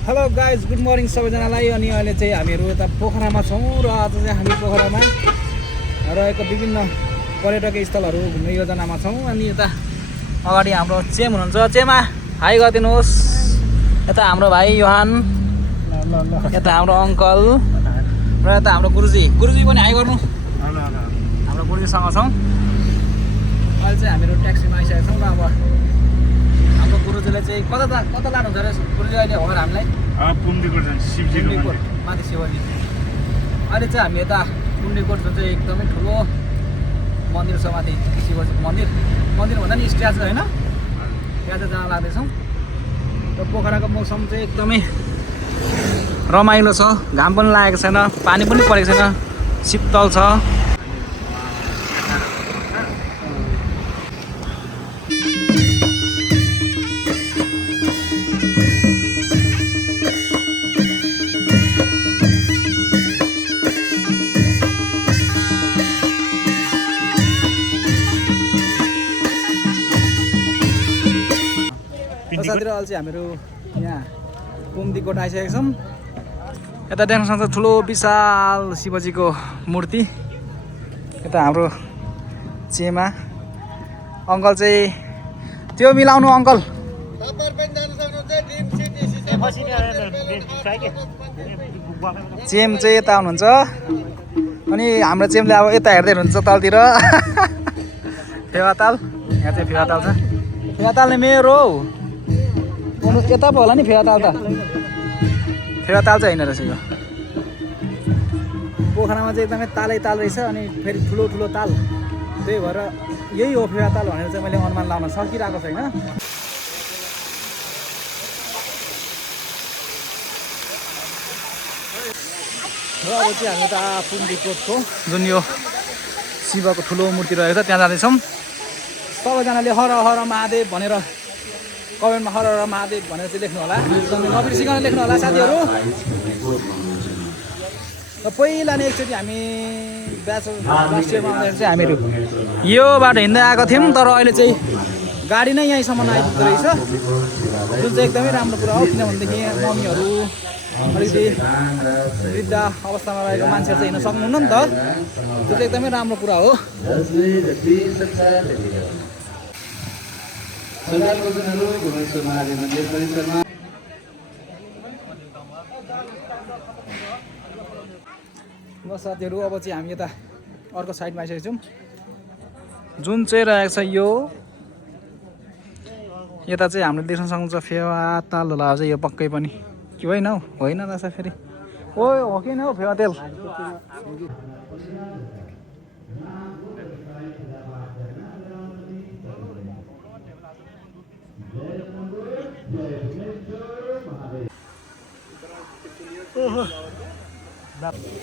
Hello guys, good morning सबैजनालाई। अनि अहिले चाहिँ हामीहरू यता पोखरामा छौँ र आज चाहिँ हामी पोखरामा रहेको विभिन्न पर्यटकीय स्थलहरू घुम्ने योजनामा छौँ। अनि यता अगाडि हाम्रो चेम हुनुहुन्छ, चेमा हाई गरिदिनुहोस्। यता हाम्रो भाइ योहान, यता हाम्रो अङ्कल र यता हाम्रो गुरुजी पनि हाई गर्नु। हाम्रो गुरुजीसँग छौँ। अहिले चाहिँ हामीहरू ट्याक्सीमा आइसकेका छौँ र अब हाम्रो गुरुजीले चाहिँ कता लानुहुन्छ अरे गुरुजी अहिले हो हामीलाई? पुम्डीकोट माथि शिवजी। अहिले चाहिँ हामी यता पुम्डीकोट जुन चाहिँ एकदमै ठुलो मन्दिर छ, माथि शिवजीको मन्दिर भन्दा नि स्ट्याचु होइन, त्यहाँ चाहिँ जान लाग्दैछौँ। र पोखराको मौसम चाहिँ एकदमै रमाइलो छ, घाम पनि लागेको छैन, पानी पनि परेको छैन, शीतल छ। साथीहरू अहिले चाहिँ हामीहरू यहाँ पुम्डीकोट आइसकेका छौँ। यता देख्न सक्छ ठुलो विशाल शिवजीको मूर्ति। यता हाम्रो चेमा अङ्कल चाहिँ त्यो मिलाउनु अङ्कल। चेम चाहिँ यता हुनुहुन्छ अनि हाम्रो चेमले अब यता हेर्दै हुनुहुन्छ तलतिर। फेवाताल, यहाँ चाहिँ फेवाताल छ। फेवाताल नै मेरो यता पो होला नि फेवाताल त। फेवाताल चाहिँ होइन रहेछ यो। पोखरामा चाहिँ एकदमै तालै ताल रहेछ अनि फेरि ठुलो ठुलो ताल, त्यही भएर यही हो फेवाताल भनेर चाहिँ मैले अनुमान लाउन सकिरहेको छैन। र अब चाहिँ हामी त पुम्डीकोटको जुन यो शिवको ठुलो मूर्ति रहेको छ त्यहाँ जाँदैछौँ। सबैजनाले हर हर महादेव भनेर कमेन्टमा हर हर महादेव भनेर चाहिँ लेख्नु होला, नबिर्सिकन लेख्नु होला साथीहरू। र पहिला नै एकचोटि हामी ब्याचलर राष्ट्रियमा आउँदाखेरि चाहिँ हामीहरू यो बाटो हिँड्दै आएको थियौँ, तर अहिले चाहिँ गाडी नै यहीँसम्म आइपुग्दो रहेछ, जुन चाहिँ एकदमै राम्रो कुरा हो। किनभनेदेखि मम्मीहरू अलिकति वृद्ध अवस्थामा रहेको मान्छेहरू चाहिँ हिँड्न सक्नुहुन्न नि त, त्यो चाहिँ एकदमै राम्रो कुरा हो। ल साथीहरू, अब चाहिँ हामी यता अर्को साइडमा आइसकेको छौँ, जुन चाहिँ रहेको छ यो यता चाहिँ हामीले देख्न सक्नुहुन्छ फेवाताल होला चाहिँ यो पक्कै पनि कि होइन हौ? होइन रहेछ फेरि। ओ हो कि न हौ फेवातेल?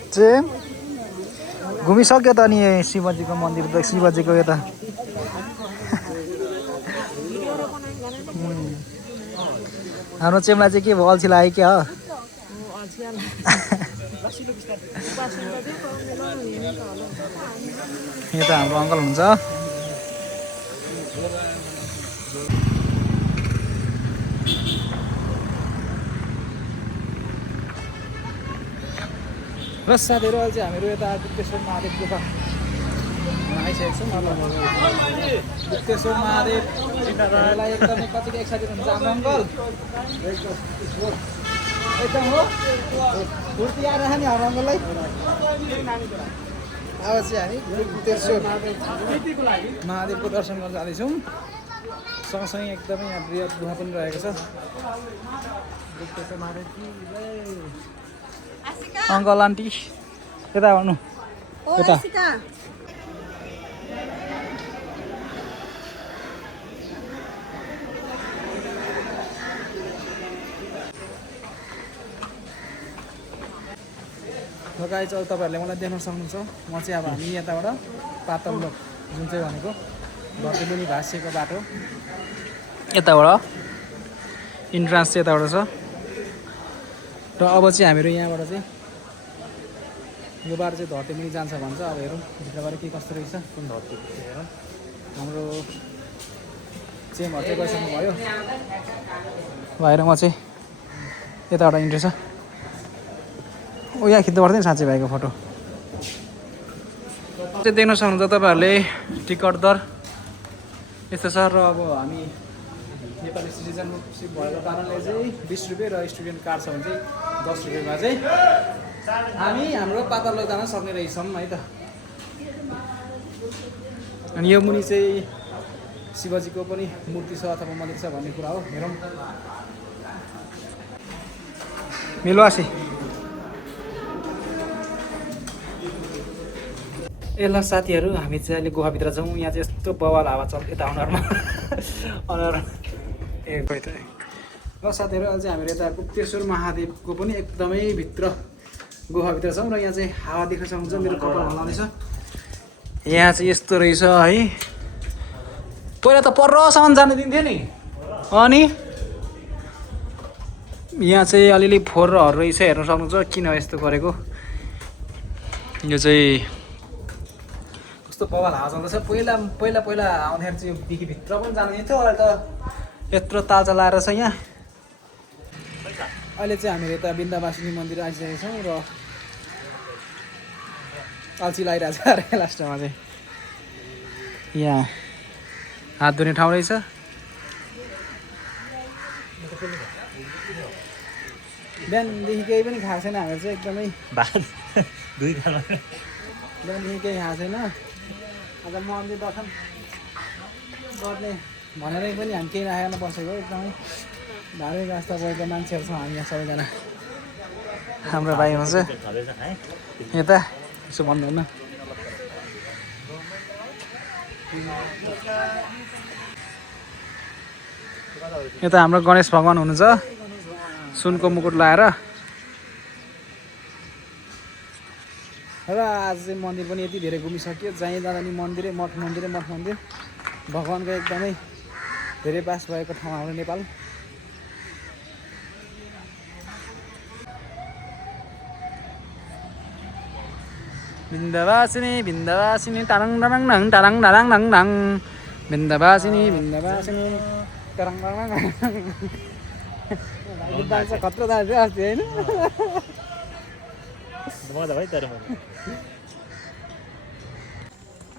चाहिँ घुमिसक्यो त नि शिवजीको मन्दिर त, शिवजीको यता हाम्रो चेमलाई चाहिँ के भयो, अल्छी लाग्यो क्या हो? यता हाम्रो अङ्कल हुन्छ। र साथीहरू अहिले चाहिँ हामीहरू यता गुप्तेश्वर महादेव गुफा आइसकेको छौँ। गुप्तेश्वर महादेवलाई एकदमै कतिको एक्साइटेड हुन्छ हाम्रो अङ्कल एकदम हो। फुर्ती आएर नि हाम्रो अङ्कललाई। अब चाहिँ हामी गुप्तेश्वर महादेवको दर्शन गर्न जाँदैछौँ। सँगसँगै एकदमै यहाँ बृहत गुफा पनि रहेको छ। गुप्तेश्वर महादेव अङ्कल आन्टी यता भन्नु, यता गाइज। अब तपाईँहरूले मलाई देख्न सक्नुहुन्छ, म चाहिँ अब हामी यताबाट पातल लोक जुन चाहिँ भनेको धर्तीमुनि भाँसिएको बाटो, यताबाट इन्ट्रान्स चाहिँ यताबाट छ। र अब चाहिँ हामीहरू यहाँबाट चाहिँ यो बाटो चाहिँ धर्तीमुनि जान्छ भन्छ। अब हेरौँ भित्रबाट के कस्तो रहेछ। कुन धर्ती हेरौँ। हाम्रो चेमहरू चाहिँ गइसक्नु भयो, भएर म चाहिँ यताबाट इन्ट्री छ। यहाँ खिच्नु पर्दैन साँच्चै भाइको फोटो चाहिँ देख्न सक्नुहुन्छ तपाईँहरूले टिकट दर यस्तो छ। र अब हामी नेपाली सिटिजनसिप भएको कारणले चाहिँ 20 रुपियाँ र स्टुडेन्ट कार्ड छ भने चाहिँ 10 रुपियाँमा चाहिँ हामी हाम्रो पाताल जान सक्ने रहेछौँ है त। अनि यो मुनि चाहिँ शिवजीको पनि मूर्ति छ अथवा मन्दिर छ भन्ने कुरा हो। हेरौँ मिलवासी ए ल साथीहरू हामी चाहिँ अहिले गुफाभित्र जाउँ। यहाँ चाहिँ यस्तो बवाल हावा चल यता अनुहारमा अनुहार ए खोइ त। ल साथीहरू अहिले चाहिँ हामीहरू यता गुप्तेश्वर महादेवको पनि एकदमै भित्र गुफाभित्र छौँ र यहाँ चाहिँ हावा देख्न सक्नुहुन्छ। मेरो कपाल हल्लाउँदैछ। यहाँ चाहिँ यस्तो रहेछ है। पहिला त परसम्म जान दिन्थ्यो नि अनि यहाँ चाहिँ अलिअलि फोहोरहरू रहेछ हेर्न सक्नुहुन्छ किन यस्तो गरेको। यो चाहिँ कस्तो बवाल हावा चल्दैछ। पहिला आउँदाखेरि चाहिँ यो बिखीभित्र पनि जानु दिन्थ्यो। अहिले त यत्रो ताजा लाएर छ यहाँ। अहिले चाहिँ हामीहरू यता बिन्दावासिनी मन्दिर आइसकेका छौँ र अल्छी लगाइरहेको छ अरे लास्टमा चाहिँ। यहाँ हात धुने ठाउँ रहेछ। बिहानदेखि केही पनि खाएको छैन हामीहरू चाहिँ एकदमै बिहानदेखि केही खाएको छैन। आज मन्दिर दर्शन गर्ने भनेरै पनि हामी केही राखेर बसेको एकदमै भारी रास्ता गएको मान्छेहरू छौँ हामी यहाँ सबैजना। हाम्रो भाइ हुन्छ यता यसो भन्नुहुन्न। यता हाम्रो गणेश भगवान हुनुहुन्छ सुनको मुकुट लाएर। र आज चाहिँ मन्दिर पनि यति धेरै घुमिसक्यो। जहीँ जाँदा नि मन्दिरै मठ मन्दिरै मठ मन्दिर। भगवानको एकदमै धेरै बास भएको ठाउँ हाम्रो नेपाल। बिन्दावासिनी बिन्दावासिनी टारङ टारङ नङ टारङ टारङ नङ नङ बिन्दावासिनी बिन्दावासिनी टारङ टारङ नङ। खतरा दाजु अस्ति होइन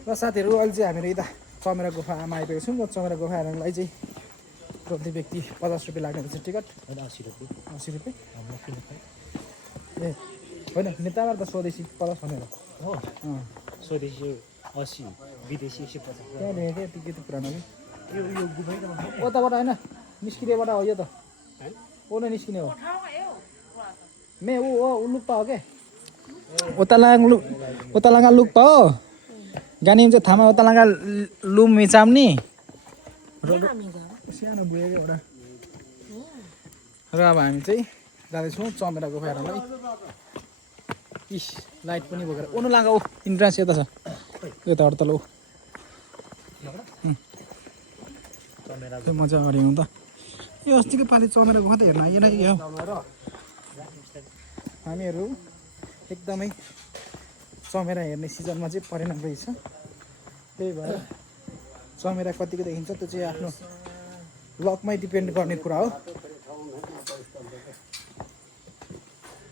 र साथीहरू अहिले चाहिँ हामीहरू यता चमेरा गुफामा आइपुगेको छौँ। र चमेरा गुफा हेर्नलाई चाहिँ प्रति व्यक्ति 50 रुपियाँ लाग्ने रहेछ टिकट। 80 रुपियाँ ए होइन नेपालबाट त स्वदेशी 50 भनेर हो। स्वदेशी 80 विदेशी 150। त्यहाँ देखेको यति के पुरानो कि यो गुफै उताबाट होइन निस्किनेबाट हो। यो त ओ नै निस्किने हो मे ऊ लुक्पा हो क्या उतालाङ्गा लुक्पा हो। गानी चाहिँ थामा उतालाङ्गा लुम मिचाम्नी सानो बुझेको एउटा। र अब हामी चाहिँ जाँदैछौँ चमेरा गुफा हेर्नलाई। इस लाइट पनि बोकेर ओनु लागा ऊ इन्ट्रान्स यता छ यता हड्तल ऊ मजा गऱ्यौँ त। यो अस्तिको पालि चमेरा गुफा त हेर्न आइएन यो। हामीहरू एकदमै चमेरा हेर्ने सिजनमा चाहिँ परेन रहेछ। त्यही भएर चमेरा कतिको देखिन्छ त्यो चाहिँ आफ्नो लकमै डिपेन्ड गर्ने कुरा हो।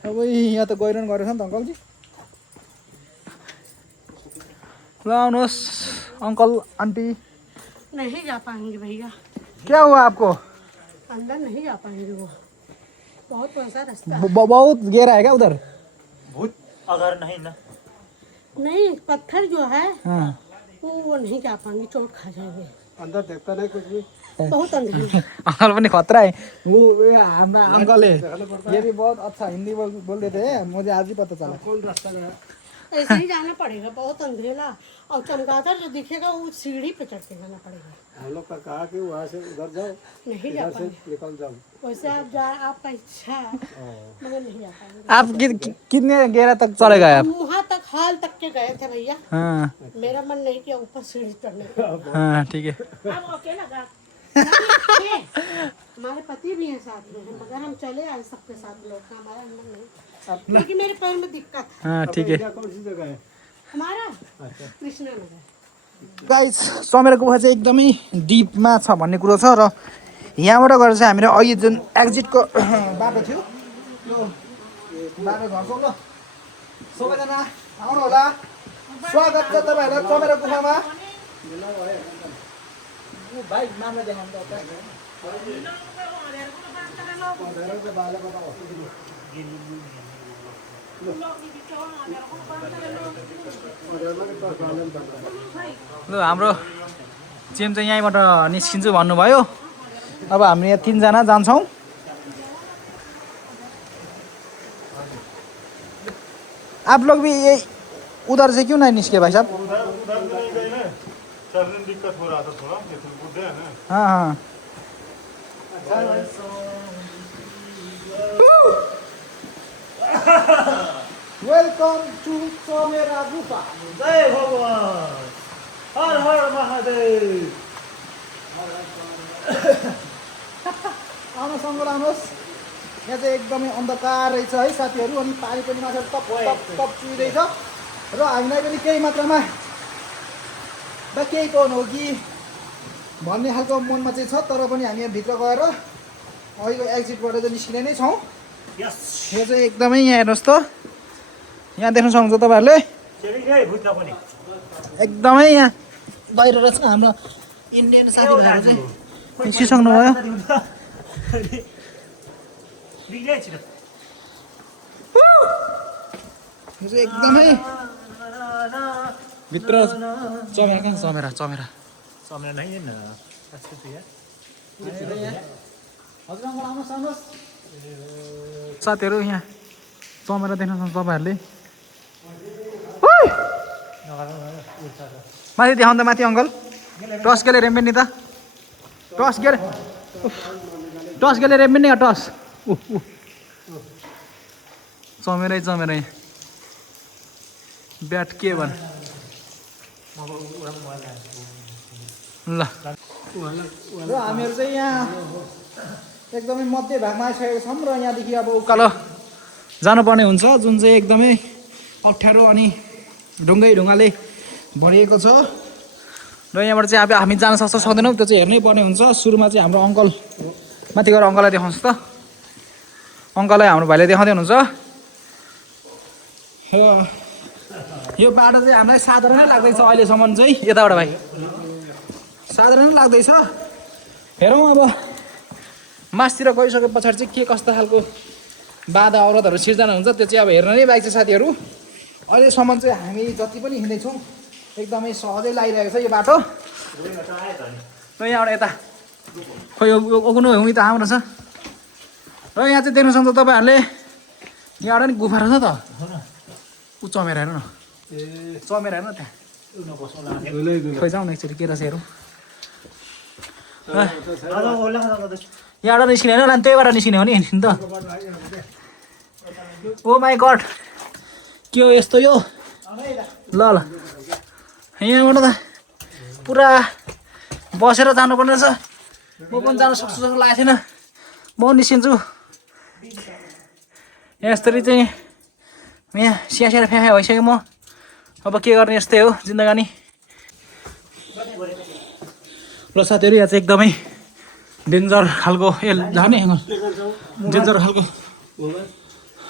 अब यहाँ त गइरहनु गरेको छ नि त अङ्कलजी। ल आउनुहोस् अंकल आंटी। नहीं जा पाएंगे भैया। क्या हुआ आपको? अंदर नहीं जा पाएंगे वो बहुत पैसा रास्ता बहुत गहरा है क्या उधर? भूत अगर नहीं ना नहीं पत्थर जो है हाँ। वो नहीं जा पाएंगे चोट खा जाएंगे। अंदर देखता नहीं कुछ भी बहुत अंधेरा अंकल पनि खतरा है वो हमारा अंकल है ये भी बहुत अच्छा हिंदी बोल देते हैं मुझे आज ही पता चला। कौन रास्ता गया? ऐसे ही जाना पड़ेगा बहुत अंधेरा और चमगादड़ जो दिखेगा वो सीढ़ी पे चढ़ के जाना पड़ेगा। हम लोग का कहा कि वहाँ से उधर जाओ नहीं जा इधर से पाएंगे निकल जाओ। वैसे आप जा आपका इच्छा है मगर नहीं जा पाएंगे। आप कितने गहरा तक चले गए आप? हम वहाँ तक हाल तक के गए थे भैया। हाँ मेरा मन नहीं किया ऊपर सीढ़ी चढ़ने का। हाँ ठीक है। अब अकेला गा हमारे पति भी हैं साथ में मगर हम चले आए सबके साथ लोग हमारा मन नहीं क्योंकि मेरे पैर में दिक्कत है। हाँ ठीक है। कौन सी जगह है? हमारा कृष्णा नगर। गाइस चमेरा गुफा चाहिँ एकदमै डिपमा छ भन्ने कुरो छ र यहाँबाट गएर चाहिँ हामीले अहिले जुन एक्जिटको बाटो थियो यो बाबे घर जाउँ ल सबैजना आउनु होला स्वागत छ तपाईँहरूलाई चमेरा गुफामा भाइ नामलाई देखाउनु त ल हाम्रो चेम चाहिँ यहीँबाट निस्किन्छु भन्नुभयो अब हामी यहाँ 3 जना जान्छौँ आप लोग भी ये उधर से क्यों नहीं निकले भाई साहब उधर नहीं गए ना चलने में दिक्कत हो रहा था थोड़ा ये तो बुढ़े हैं ना हाँ हाँ वेलकम टू चमेरा गुफा जय भगवान हर हर महादेव आउनुहोस् अङ्गल आउनुहोस् यहाँ चाहिँ एकदमै अन्धकार रहेछ है साथीहरू अनि पानी पनि माथि टप टप टप चुहिँदैछ र हामीलाई पनि केही मात्रामा बा केही कौन हो कि भन्ने खालको मनमा चाहिँ छ तर पनि हामी यहाँ भित्र गएर अहिलेको एक्जिटबाट चाहिँ निस्किने नै छौँ यो चाहिँ एकदमै यहाँ हेर्नुहोस् त यहाँ देख्न सक्नुहुन्छ तपाईँहरूले एकदमै यहाँ बाहिर रहेछ हाम्रो इन्डियन साथीभाइहरू चाहिँ निस्किसक्नुभयो यो चाहिँ एकदमै भित्र चमेरा कहाँ चमेरा चमेरा सामने नहीं है ना अच्छे से यार हजुर अङ्कल आउनुहोस् आउनुहोस् साथीहरू यहाँ चमेरा देख्न सक्छ तपाईँहरूले माथि देखाउनु त माथि अङ्कल टस गेले रेम्बेन नि त टस गेले रेम्बेन नि टस चमेरै चमेरै ब्याट के भन ल र हामीहरू चाहिँ यहाँ एकदमै मध्य भागमा आइसकेको छौँ र यहाँदेखि अब उकालो जानुपर्ने हुन्छ जुन चाहिँ एकदमै अप्ठ्यारो अनि ढुङ्गाले भरिएको छ र यहाँबाट चाहिँ अब हामी जान सक्छ सक्दैनौँ त्यो चाहिँ हेर्नै पर्ने हुन्छ सुरुमा चाहिँ हाम्रो अङ्कल माथि गएर अङ्कललाई देखाउँछु त अङ्कललाई हाम्रो भाइले देखाउँदै हुनुहुन्छ यो बाटो चाहिँ हामीलाई साधारणै लाग्दैछ अहिलेसम्म चाहिँ यताबाट भाइ साधारणै लाग्दैछ हेरौँ अब मासतिर गइसके पछाडि चाहिँ के कस्तो खालको बाधा अवरोधहरू सिर्जना हुन्छ त्यो चाहिँ अब हेर्न नै बाइक छ साथीहरू अहिलेसम्म चाहिँ हामी जति पनि हिँड्दैछौँ एकदमै सहजै लागिरहेको छ यो बाटो र यहाँबाट यता खोइ ओग्नु हुँ त हाम्रो छ र यहाँ चाहिँ देख्न सक्छ तपाईँहरूले यहाँबाट नि गुफा रहेछ त ऊ चमेरा हेर्नु न चमेरा हेर्नु त्यहाँ खोइ जाउँ न एकचोटि के रहेछ हेरौँ यहाँबाट निस्किने होइन अनि त्यहीबाट निस्किने हो नि त ओ माई गड के हो यस्तो यो ल ल यहाँबाट त पुरा बसेर जानुपर्ने रहेछ म पनि जान सक्छु जस्तो लागेको थिएन म निस्किन्छु यस्तरी चाहिँ यहाँ स्यासेर फ्याफा भइसक्यो म अब के गर्ने यस्तै हो जिन्दगानी र साथीहरू यहाँ चाहिँ एकदमै डेन्जर खालको ए जाने डेन्जर खालको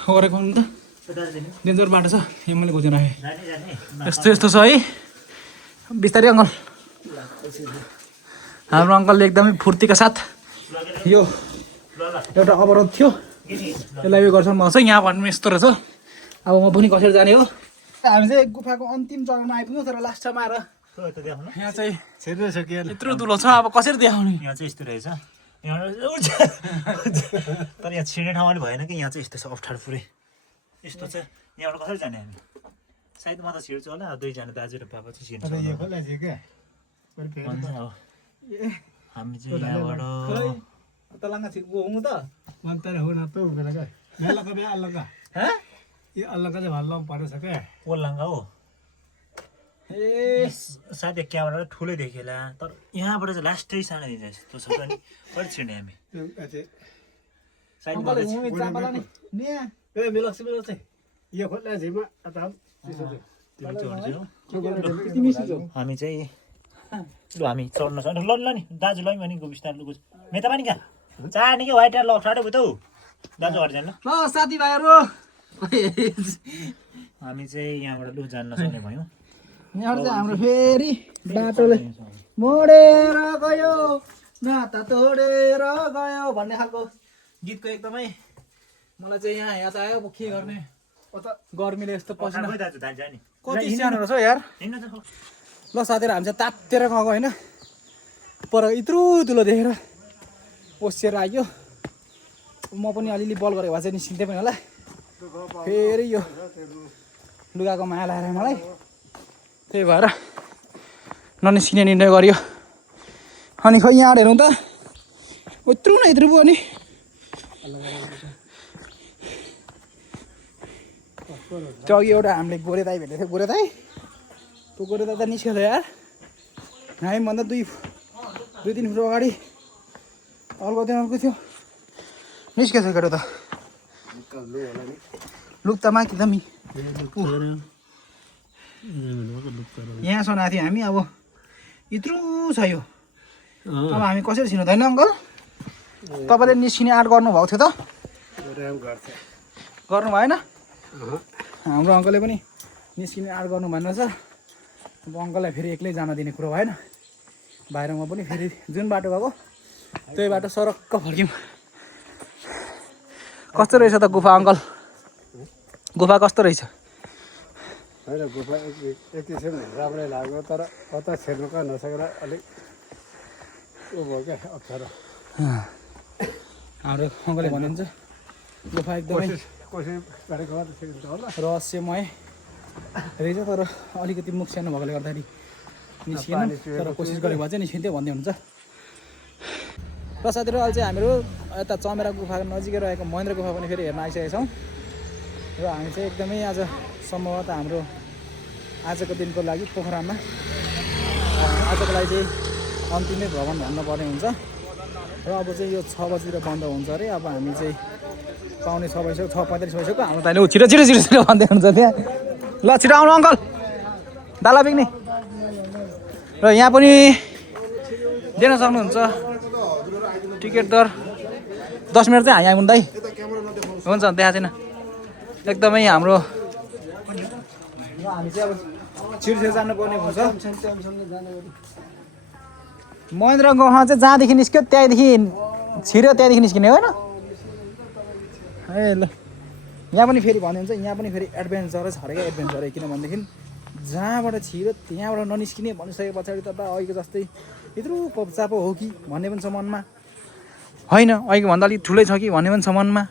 गरेको नि त डेन्जर बाटो छ यो मैले खोजेर राखेँ यस्तो यस्तो छ है बिस्तारै अङ्कल हाम्रो अङ्कलले एकदमै फुर्तीका साथ यो एउटा अवरोध थियो यसलाई उयो गर्छौँ म चाहिँ यहाँ भन्नु यस्तो रहेछ अब म पनि कसरी जाने हो हामी चाहिँ गुफाको अन्तिम चरणमा आइपुग्यौँ तर लास्टमा आएर यहाँ चाहिँ यत्रो दुलो छ अब कसरी देखाउने यहाँ चाहिँ यस्तो रहेछ तर यहाँ छिर्ने ठाउँमा पनि भएन कि यहाँ चाहिँ यस्तो छ अप्ठ्यारो पुरै यस्तो छ यहाँबाट कसरी जाने हामी सायद म त छिर्छु होला दुईजना दाजु र बाबा चाहिँ छिर्छ हामी चाहिँ यहाँबाट तलङ्गा छिर्को हुँ त ये अल्लाह का जब अल्लाह पारे सके पोललाङ्गा हो ए सायद क्यामेरा ठुलै देखेला तर यहाँबाट चाहिँ लास्टै सानो दिन्छ जस्तो छ नि कहिले छिर्ने हामी सायद अङ्कल घुमी चापाला नि नि ए मिलक्स ये खोला झिमा अता तिमी सिजौ हामी चाहिँ लु हामी चढ्न सक्छ ल ल नि दाजु ल नि बिस्तारै लु मेता पनि कहाँ चाहने कि वाइट ल अप्ठ्यारो भयो त दाजु अगाडि जानु ल ल साथीभाइहरू हामी चाहिँ यहाँबाट लु जान्न सक्ने भयौँ यहाँबाट चाहिँ हाम्रो फेरि बाटोले मोडेर गयो नाता तोडेर गयो भन्ने खालको गीतको एकदमै मलाई चाहिँ यहाँ याद आयो अब के गर्ने गर्मीले यस्तो पसिना खै दाजु दाजु जाने कति सानो रहेछ हौ यार हिँड्न त ल साथीहरू हामी चाहिँ तातेर गएको होइन पर यत्रो ठुलो देखेर ओसिएर आयो म पनि अलिअलि बल गरेको भए चाहिँ निस्किन्थेँ पनि होला फेरि यो लुगाको माया लगाएर मलाई त्यही भएर ननिस्किने निर्णय गरियो अनि खै यहाँ हेरौँ त यत्रो न यत्रो पो नि त्यो अघि एउटा हामीले गोरे दाई भेटेको थियो गोरे दाई त्यो गोरे दाई त निस्केको थियो यार हामीभन्दा दुई तिन फुट अगाडि अर्को थियो निस्केको थियो केटो त लुक त माथि त मी यहाँ सुनाएको थियो हामी अब यत्रो छ यो अब हामी कसरी छिर्नु हुँदैन अङ्कल तपाईँले निस्किने आँट गर्नुभएको थियो त गर्नु भएन हाम्रो अङ्कलले पनि निस्किने आँट गर्नु भन्नु छ अब अङ्कललाई फेरि एक्लै जान दिने कुरो भएन बाहिरमा पनि फेरि जुन बाटो गएको त्यही बाटो सरक्क फर्क्यौँ कस्तो रहेछ त गुफा अङ्कल गुफा कस्तो रहेछ होइन गुफा एक किसिम राम्रै लाग्यो तर कता छिर्नु कहाँ नसकेर अलिक ऊ भयो क्या अप्ठ्यारो हाम्रो अङ्कलले भन्नुहुन्छ गुफा एकदमै कोसिस गरेको छिर्नु होला रहस्यमय रहेछ तर अलिकति मुख सानो भएकोले गर्दाखेरि निस्किएन तर कोसिस गरेको भए चाहिँ निस्किन्थ्यो भन्दै हुन्छ र साथीहरू अहिले चाहिँ हामीहरू यता चमेरा गुफाको नजिकै रहेको महेन्द्र गुफा पनि फेरि हेर्न आइसकेका छौँ र हामी चाहिँ एकदमै आज सम्भवतः हाम्रो आजको दिनको लागि पोखरामा आजको लागि चाहिँ अन्तिमै भ्रमण भन्नुपर्ने हुन्छ र अब चाहिँ यो 6 बजीतिर बन्द हुन्छ अरे अब हामी चाहिँ पाउने 6 बजीसक्यो 6:35 भइसक्यो हाम्रो त छिटो छिटो छिटो छिटो भन्दै हुन्छ त्यहाँ ल छिटो आउनु अङ्कल दाला पिक्ने र यहाँ पनि दिन सक्नुहुन्छ टिकट दर 10 मिनट चाहिँ हामी आइपुग्नु दाइ हुन्छ देखा छैन एकदमै हाम्रो हामी चाहिँ अब छिटो जानुपर्ने हुन्छ महेन्द्र गाउँमा चाहिँ जहाँदेखि निस्क्यो त्यहाँदेखि छिर्यो त्यहाँदेखि निस्किने होइन ए ल यहाँ पनि फेरि भन्ने हुन्छ यहाँ पनि फेरि एडभेन्चरै छ अरे क्या एडभेन्चरै किनभनेदेखि जहाँबाट छिर्यो त्यहाँबाट ननिस्किने भनिसके पछाडि त अहिलेको जस्तै यत्रो चापो हो कि भन्ने पनि छ मनमा होइन अहिलेको भन्दा अलिक ठुलै छ कि भन्ने पनि छ मनमा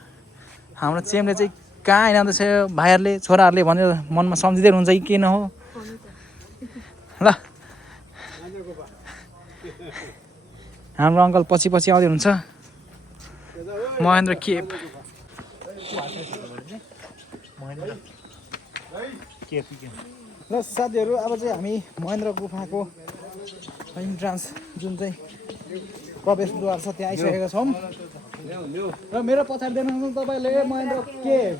हाम्रो चेमले चाहिँ कहाँ हिँड्दैछ भाइहरूले छोराहरूले भनेर मनमा सम्झिँदै हुन्छ कि के न हो ल हाम्रो अङ्कल पछि पछि आउँदै हुन्छ महेन्द्र केप ल साथीहरू अब चाहिँ हामी महेन्द्र गुफाको इन्ट्रान्स जुन चाहिँ प्रवेशद्वार छ त्यहाँ आइसकेका छौँ र मेरो पछाडि देख्नुहुन्छ तपाईँले महेन्द्र केभ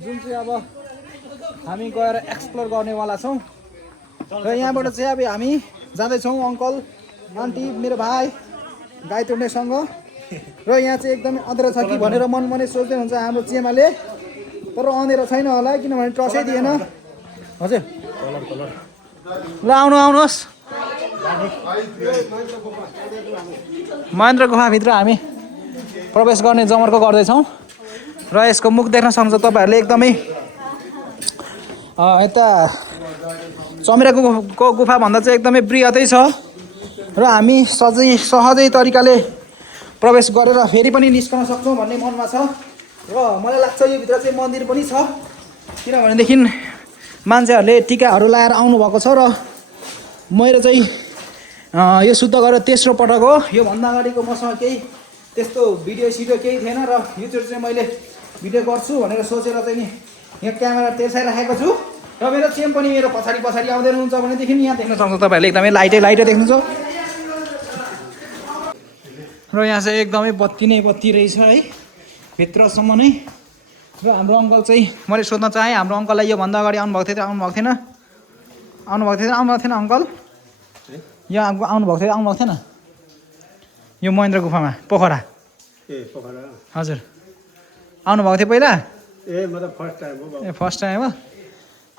जुन चाहिँ अब हामी गएर एक्सप्लोर गर्नेवाला छौँ र यहाँबाट चाहिँ अब हामी जाँदैछौँ अङ्कल आन्टी मेरो भाइ गाई तोड्नेसँग र यहाँ चाहिँ एकदमै अँध्यारो छ कि भनेर मनमनै सोच्दै हुन्छ हाम्रो चेमाले तर अँध्यारो छैन होला किनभने टसै दिएन हजुर ल आउनुहोस् महेन्द्र गुफाभित्र हामी प्रवेश गर्ने जमर्को गर्दैछौँ र यसको मुख देख्न सक्नुहुन्छ तपाईँहरूले एकदमै यता चमेराको गुफाभन्दा चाहिँ एकदमै बृहतै छ र हामी सहजै तरिकाले प्रवेश गरेर फेरि पनि निस्कन सक्छौँ भन्ने मनमा छ र मलाई लाग्छ यो भित्र चाहिँ मन्दिर पनि छ किनभनेदेखि मान्छेहरूले टिकाहरू लगाएर आउनुभएको छ र मेरो चाहिँ यो शुद्ध गरेर तेस्रो पटक हो योभन्दा अगाडिको मसँग केही त्यस्तो भिडियो सिडियो केही थिएन र योचोटि चाहिँ मैले भिडियो गर्छु भनेर सोचेर चाहिँ नि यहाँ क्यामेरा तेर्साइराखेको छु र मेरो चेम पनि मेरो पछाडि आउँदै हुनुहुन्छ भनेदेखि यहाँ देख्न सक्नुहुन्छ तपाईँहरूले एकदमै लाइटै देख्नुहुन्छ र यहाँ चाहिँ एकदमै बत्ती नै बत्ती रहेछ है भित्रसम्म नै र हाम्रो अङ्कल चाहिँ मैले सोध्न चाहेँ हाम्रो अङ्कललाई योभन्दा अगाडि आउनुभएको थिएन अङ्कल यहाँ आउनुभएको थिएन यो महेन्द्र गुफामा पोखरा ए पोखरा हजुर आउनुभएको थियो पहिला ए म त फर्स्ट टाइम हो ए फर्स्ट टाइम हो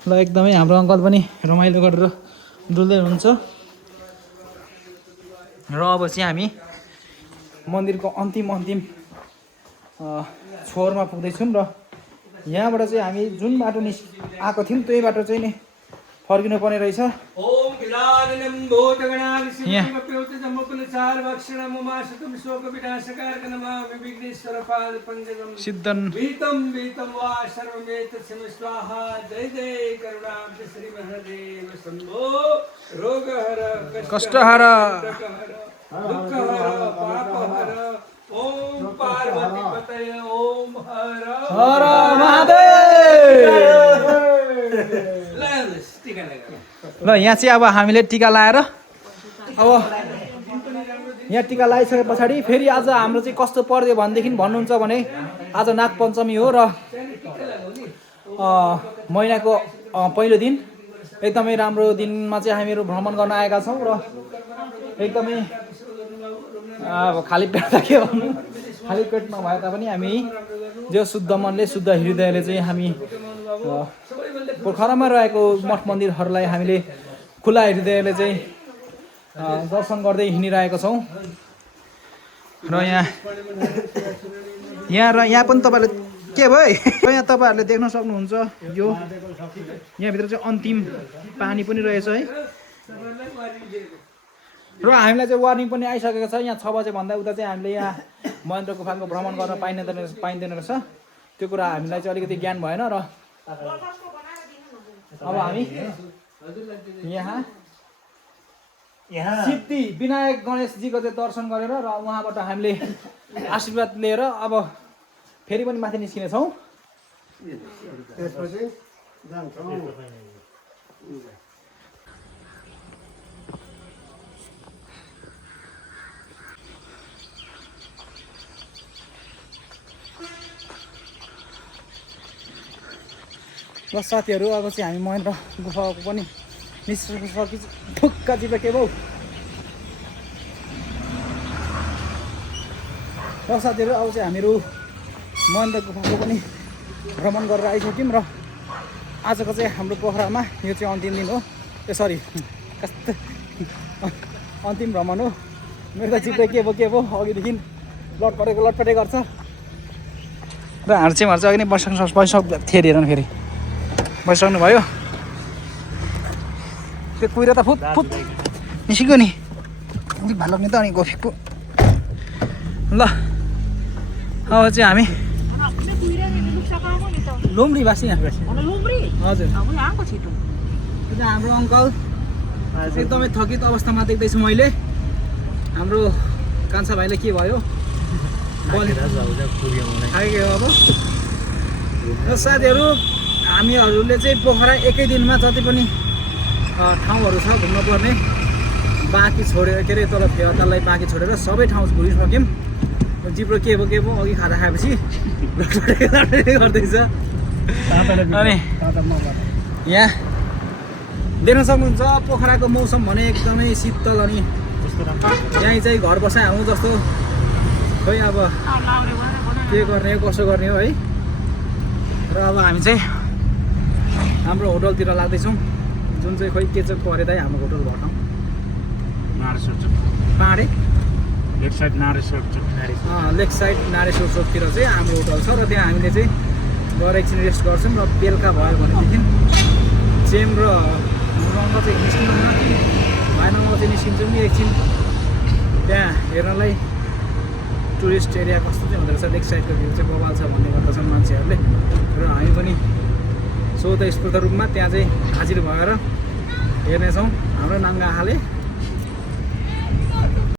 ल एकदमै हाम्रो अङ्कल पनि रमाइलो गरेर डुल्दै हुनुहुन्छ र अब चाहिँ हामी मन्दिरको अन्तिम छोरमा पुग्दैछौँ र यहाँबाट चाहिँ हामी जुन बाटो आएको थियौँ त्यही बाटो चाहिँ नि फर्किनु पर्ने रहेछ सिद्धन कष्टहर ओम पार्वती पतय ओम हर हर महादेव ल यहाँ चाहिँ अब हामीले टिका लाएर अब यहाँ टिका लगाइसके पछाडि फेरि आज हाम्रो चाहिँ कस्तो पर्यो भनेदेखि भन्नुहुन्छ भने आज नागपञ्चमी हो र महिनाको पहिलो दिन एकदमै राम्रो दिनमा चाहिँ हामीहरू भ्रमण गर्न आएका छौँ र एकदमै अब खाली पेट के भन्नु खाली पेट नभए तापनि हामी जो शुद्ध मनले शुद्ध हृदयले चाहिँ हामी पोखरामा रहेको मठ मन्दिरहरूलाई हामीले खुला हृदयले चाहिँ दर्शन गर्दै हिँडिरहेका छौँ र यहाँ पनि तपाईँहरूले के भयो यहाँ तपाईँहरूले देख्न सक्नुहुन्छ यो यहाँभित्र चाहिँ अन्तिम पानी पनि रहेछ है र हामीलाई चाहिँ वार्निङ पनि आइसकेको छ यहाँ 6 बजेभन्दा उता चाहिँ हामीले यहाँ महेन्द्र गुफाको भ्रमण गर्न पाइँदैन रहेछ त्यो कुरा हामीलाई चाहिँ अलिकति ज्ञान भएन र अब हामी यहाँ सिद्धि विनायक गणेशजीको चाहिँ दर्शन गरेर र उहाँबाट हामीले आशीर्वाद लिएर अब फेरि पनि माथि निस्किनेछौँ त्यसपछि जान्छौँ ल साथीहरू अब चाहिँ हामी महेन्द्र गुफाको पनि निस्किसकि ठुक्का चिप्ला के भयो र साथीहरू अब चाहिँ हामीहरू महेन्द्र गुफाको पनि भ्रमण गरेर आइसक्यौँ र आजको चाहिँ हाम्रो पोखरामा यो चाहिँ अन्तिम दिन हो ए सरी कस्तो अन्तिम भ्रमण हो मेरो त चिप्ला के भयो अघिदेखि लटपटे गर्छ र हाम्रो चाहिँ अघि नै बसिसक्नु थियो हेरेर फेरि बसिसक्नु भयो त्यो कुहिरो त फुत निस्क्यो नि अलिक भालो लाग्ने त अनि गोफेको ल अब चाहिँ हामी लुम्री बासी यहाँ हजुर हाम्रो अङ्कल एकदमै थकित अवस्थामा देख्दैछु मैले हाम्रो कान्छा भाइले के भयो आइगयो अब र साथीहरू हामीहरूले चाहिँ पोखरा एकै दिनमा जति पनि ठाउँहरू छ घुम्नुपर्ने बाँकी छोडेर के अरे तल फेवाताललाई बाँकी छोडेर सबै ठाउँ घुमिसक्यौँ जिब्रो के भयो अघि खाजा खाएपछि गर्दैछ अनि यहाँ देख्न सक्नुहुन्छ पोखराको मौसम भने एकदमै शीतल अनि यहीँ चाहिँ घर बसाइ हाल्नु जस्तो खोइ अब के गर्ने हो कसो गर्ने हो है र अब हामी चाहिँ हाम्रो होटलतिर लाग्दैछौँ जुन चाहिँ खोइ के चाहिँ परे त हाम्रो होटल घर ठाउँ पाहाडे लेक साइड नारेश्वर चोकतिर चाहिँ हाम्रो होटल छ र त्यहाँ हामीले चाहिँ गएर एकछिन रेस्ट गर्छौँ र बेलुका भयो भनेदेखि चेम र रङ्ग चाहिँ निस्किनु कि भाइनङ्ग चाहिँ निस्किन्छौँ नि एकछिन त्यहाँ हेर्नलाई टुरिस्ट एरिया कस्तो चाहिँ हुँदो रहेछ लेक साइडको भ्यू चाहिँ बवाल छ भन्ने गर्दछन् मान्छेहरूले र हामी पनि स्वतस्फूर्त रूपमा त्यहाँ चाहिँ हाजिर भएर हेर्नेछौँ हाम्रो नाङ्गा आले